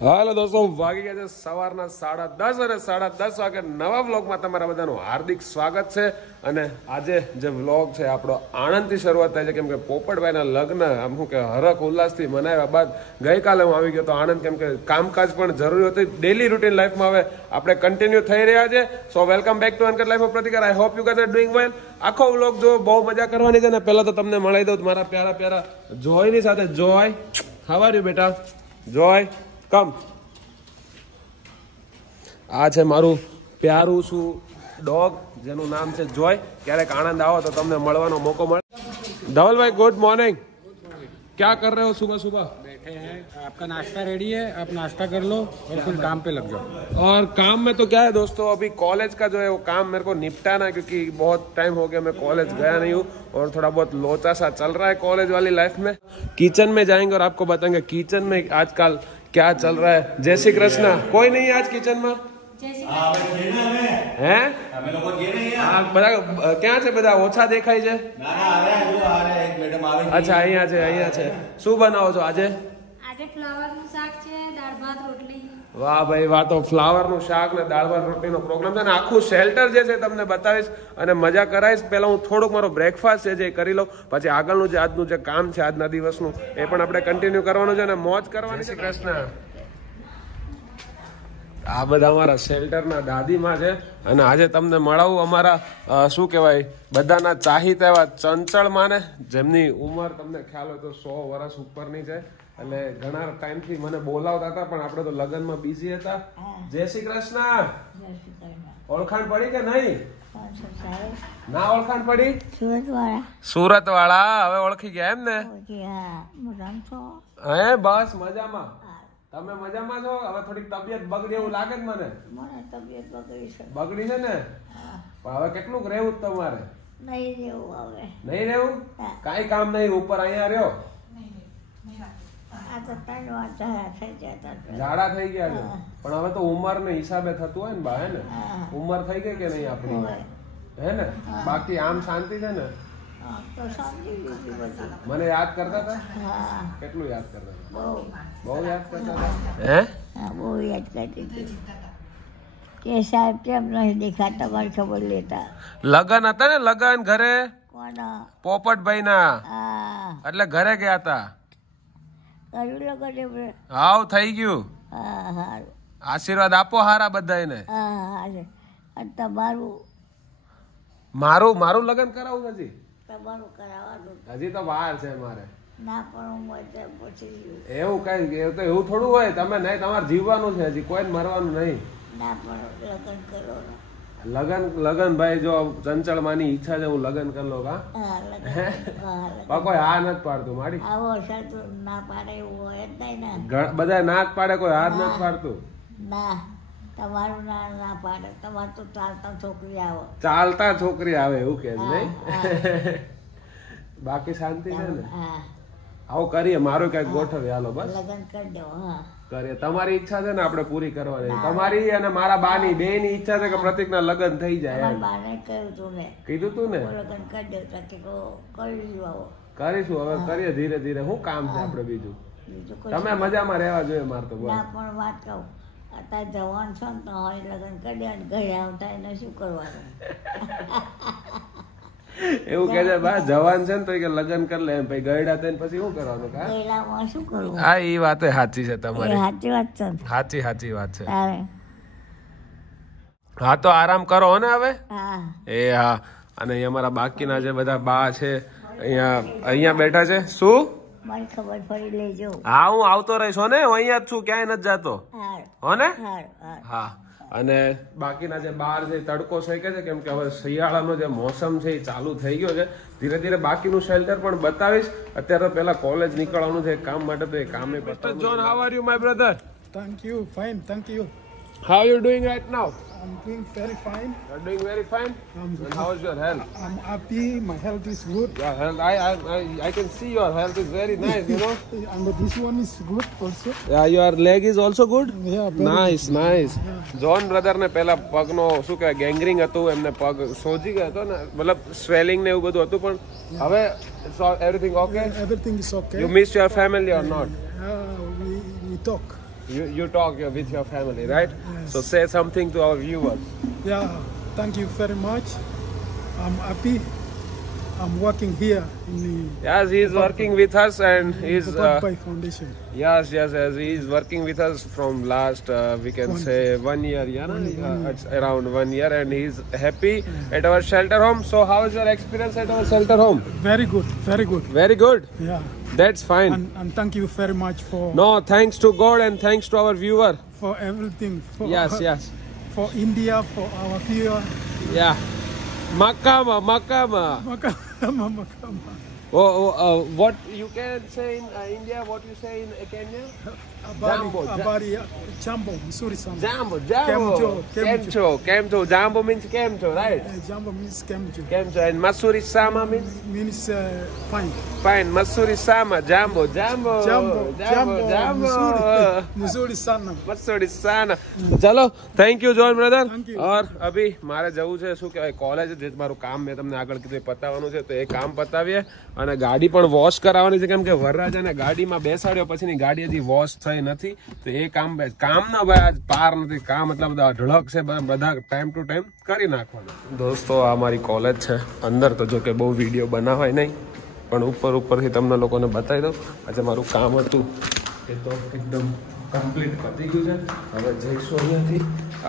હાલો દોસ્તો, વાગી ગયા છે સવારના 10:30 અને 10:30 વાગે નવા વ્લોગમાં તમારા બધાનું હાર્દિક સ્વાગત છે. અને આજે જે વ્લોગ છે આપણો આણંદથી શરૂઆત થાય છે, કેમ કે પોપટભાઈના લગ્ન આમ શું કે હરખ ઉલ્લાસથી મનાવ્યા બાદ ગઈકાલે હું આવી ગયો તો આણંદ, કેમ કે કામકાજ પણ જરૂરી હતું. ડેલી રૂટીન લાઈફમાં હવે આપણે કન્ટિન્યુ થઈ રહ્યા છે. So welcome back to uncut life of Pratikar. I hope you guys are doing well. આખો વ્લોગ જો બહુ મજા કરવાની છે ને. પહેલા તો તમને મળી દઉં મારા પ્યારા જોયની સાથે. જોય, હાવ આર યુ બેટા? જોય, કમ. આ છે મારું પ્યારું શું ડોગ, જેનું નામ છે જોય. ક્યારેક આણંદ આવો તો તમને મળવાનો મોકો મળે. Dhavalbhai, good morning. क्या कर रहे हो सुबह सुबह? बैठे हैं, आपका नाश्ता रेडी है, आप नाश्ता कर लो और फिर काम पे लग जाओ. और काम में तो क्या है दोस्तों, अभी कॉलेज का जो है वो काम मेरे को निपटाना है, क्योंकि बहुत टाइम हो गया मैं कॉलेज गया नहीं हूँ और थोड़ा बहुत लोचा सा चल रहा है कॉलेज वाली लाइफ में. किचन में जाएंगे और आपको बताएंगे किचन में आजकल क्या चल रहा है. जय श्री कृष्ण. कोई नहीं आज किचन में? હે બધા ક્યાં છે? બધા ઓછા દેખાય છે. અચ્છા, અહીંયા છે. શું બનાવો છો આજે? ફ્લાવરનું શાક છે, દાળ ભાત રોટલી. વાહ ભાઈ વાહ. તો ફ્લાવરનું શાક ને દાળ ભાત રોટલીનો પ્રોગ્રામ છે ને. આખું શેલ્ટર જે છે તમને બતાવીશ અને મજા કરાવીશ. પહેલા હું થોડુંક મારો બ્રેકફાસ્ટ છે જે કરી લઉં, પછી આગળનું જે આજનું જે કામ છે આજના દિવસનું એ પણ આપણે કન્ટિન્યુ કરવાનું છે અને મોજ કરવાની છે. કૃષ્ણ. આ બધા અમારા શેલ્ટરના દાદીમાં છે અને આજે તમને મળાવું અમારા શું કહેવાય બધાના ચાહીતા એવા ચંચળમાં ને, જેમની ઉંમર તમને ખ્યાલ હોય તો 100 વર્ષ ઉપરની છે. એટલે ઘણા ટાઈમથી મને બોલાવતા હતા પણ આપણે તો લગ્નમાં બિઝી હતા. જય શ્રી કૃષ્ણ. ઓળખાણ પડી કે નહીં? ના ઓળખાણ પડી? સુરત વાળા હવે ઓળખી ગયા એમ ને? હે બસ મજામાં. તમે મજામાં છો? હવે થોડીક તબિયત બગડી એવું લાગે છે મને. તબિયત બગડી છે ને? પણ હવે કેટલું રહેવું તમારે? નહીં રહેવું? કઈ કામ નહીં, ઉપર અહીંયા રહ્યો. ઝાડા થઈ ગયા છે પણ હવે તો ઉંમર ને હિસાબે થતું હોય ને બા, હે ને? ઉંમર થઈ ગઈ કે નહીં આપણી, હે ને? બાકી આમ શાંતિ છે ને? મને યાદ કરતા હતા? કેટલું યાદ કરતા હતા? બહુ યાદ કરતા હતા. હે? બહુ યાદ કરતી હતી કે સાહેબ કેમ નહીં દેખાતા, મારી ખબર લેતા. લગન હતા ને? લગન ઘરે કોના? પોપટભાઈ ના. એટલે ઘરે ગયા હતા. હાવ થઈ ગયું. આશીર્વાદ આપો હારા બધાને. મારું લગન કરાવું હજી? તમારું કરાવવાનું હજી તો વાર છે મારે. ના પણ એવું કઈ એવું થોડું હોય. તમે નહીં, તમારે જીવવાનું છે હજી, કોઈ મરવાનું નહીં. ના પણ લગ્ન કરો. લગન ભાઈ જો ચંચળ માની ઈચ્છા છે હું લગન કરી લો. કોઈ હા નથી પાડતું મારી. આવો તો ના પાડે એવું હોય જ નહીં ને. બધા ના જ પાડે, કોઈ હાર નથી પાડતું. ના, તમારું ના પાડે. તમારે તો ચાલતા છોકરી આવે. ચાલતા છોકરી આવે એવું કે નહીં? બાકી શાંતિ છે ને? આવું કરીએ. મારું કઈક ગોઠવીએ. હાલો બસ લગ્ન કરી દો. કરીએ. તમારી ઈચ્છા છે ને આપણે પૂરી કરવાની. તમારી અને મારા બા ની બે ની ઈચ્છા છે કે પ્રતિક ના લગ્ન થઈ જાય. કીધું તું ને? લગ્ન કરી દો. કરીશું હવે, કરીએ ધીરે ધીરે. શું કામ છે આપડે બીજું? તમે મજામાં રહેવા જોઈએ મારે તો. પણ વાત કહું, અત્યારે જવાન છો ને તો હોય લગ્ન કરી દે, ઘરે આવતા એને શું કરવાનું? એવું કે છે બા જવાન છે ને તો કે લગ્ન કરી લે, પછી ગયડા થઈને પછી શું કરવાનું? ગયડામાં શું કરવું? હા, એ વાત સાચી છે તમારી. સાચી વાત છે. સાચી વાત છે. હા તો આરામ કરો ને હવે. એ હા. અને અમારા બાકીના જે બધા બા છે અહીંયા બેઠા છે. શું? મારી ખબર પડી લેજો. હા, હું આવતો રહીશ હો ને. હું અહીંયા જ છું, ક્યાંય નથી જતો હો ને? હા. અને બાકીના જે બહાર જે તડકો શેકે છે, કેમ કે હવે શિયાળાનો જે મોસમ છે એ ચાલુ થઈ ગયો છે. ધીરે ધીરે બાકીનું શેલ્ટર પણ બતાવીશ. અત્યારે પેલા કોલેજ નીકળવાનું છે કામ માટે, તો એ કામે બતાવું. John, how are you my brother? Thank you, fine, thank you. How are you doing right now? I'm doing very fine. You're doing very fine. And how is your health? I'm happy. My health is good. Your health, I can see your health is very nice. You know. And this one is good also. Yeah, your leg is also good. Yeah. Nice. John brother ને પેલા પગનો શું કહેવાય ગેંગ્રીંગ હતું, એમને પગ સોજી ગયો હતો ને, મતલબ સ્વેલિંગ ને એવું બધું હતું, પણ હવે everything okay? Everything is okay. You miss your family or not? We talk. you talk with your family, right? Yes. So say something to our viewers. Yeah, thank you very much. I'm happy. I'm working here in Yes, he is working with us, and he's the Popeye Foundation. yes, he is working with us from last we can say 1 year, yeah, it's around 1 year, and he's happy at our shelter home. So how is your experience at our shelter home? Very good, very good. Very good. Yeah, That's fine. and thank you very much for No, thanks to God and thanks to our viewer. for everything. For, Yes. For India, for our viewer. Yeah. Makama. Makama. What you can say in India? What you say in Kenya? Abari, Jambo, Missouri Sambo. Jambo. Kemcho. Kemcho. Jambo means kemcho, right? Jambo means Kemcho. Kemcho. And Masuri Sama means? Means fine. Fine. Masuri Sama. Jambo. Missouri Sana. Masuri Sana. ચલો thank you John brother Thank you. ઓર અભી મારે જવું છે શું કહેવાય college જે મારું કામ મેં તમને આગળ કીધું એ પતાવવાનું છે તો એ કામ પતાવીએ અને ગાડી પણ વોશ કરાવવાની છે કેમ કે વરરાજાને ગાડીમાં બેસાડ્યો પછીની ગાડી હજી વોશ થઈ નથી તો એ કામ ના ભાઈ આજ પાર નથી કામ એટલા બધા અઢળક છે બધા ટાઈમ ટુ ટાઈમ કરી નાખવાના દોસ્તો આ મારી કોલેજ છે અંદર તો જો કે બહુ વિડીયો બનાવાય નહીં પણ ઉપરથી તમને લોકોને બતાવી દઉં આજે મારું કામ હતું એ તો એકદમ કમ્પ્લીટ પતી ગયું છે હવે જઈશું અહીંયાથી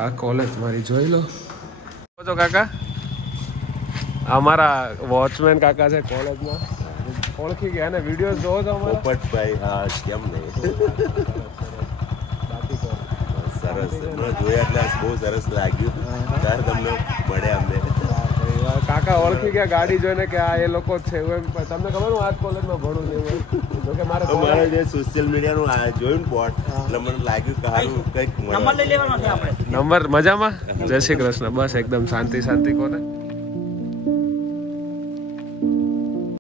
આ કોલેજ મારી જોઈ લો તો કાકા અમારા વોચમેન કાકા છે કોલેજમાં ઓળખી ગયા ને વિડીયો જોવો તો અમારા પોપટભાઈ હા કેમ નહીં સરસ મને જોયા એટલે બહુ સરસ લાગ્યું ત્યારે તમને મળ્યા અમને કાકા ઓળખી ગયા ગાડી જોઈને કે આ એ લોકો જ છે એવું એમ તમને ખબર હું આજ કોલેજમાં ભણું ને એવું જો કે મારે મારે જે સોશિયલ મીડિયાનું જોયું ને બોર્ડ એટલે મને લાગ્યું કે સારું કંઈક નંબર મજામાં જય શ્રી કૃષ્ણ બસ એકદમ શાંતિ કોને